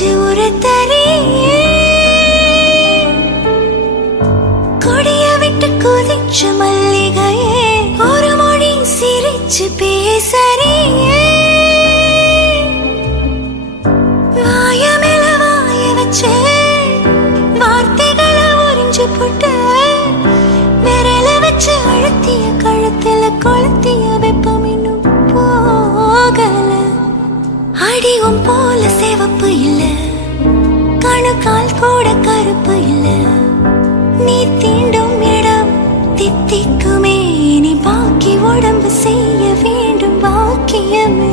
கொஞ்சி உரத்தரே கொடிய விட்டு குதிச்ச மல்லிகையே ஒரு மொழி சிரிச்சு பேசறே வாய மேல வாய வச்சே வார்த்தைகளை உறிஞ்சு போட்டு விரல வச்சு அழுத்திய கழுத்துல கொளுத்திய வெப்பம் இன்னும் போகல அடியும் போல சிவப்பு இல்ல கணுக்கால் கூட கருப்பு இல்ல நீ தீண்டும் இடம் தித்திக்குமே நீ பாக்கி உடம்பு செய்ய வேண்டும் பாக்கியமே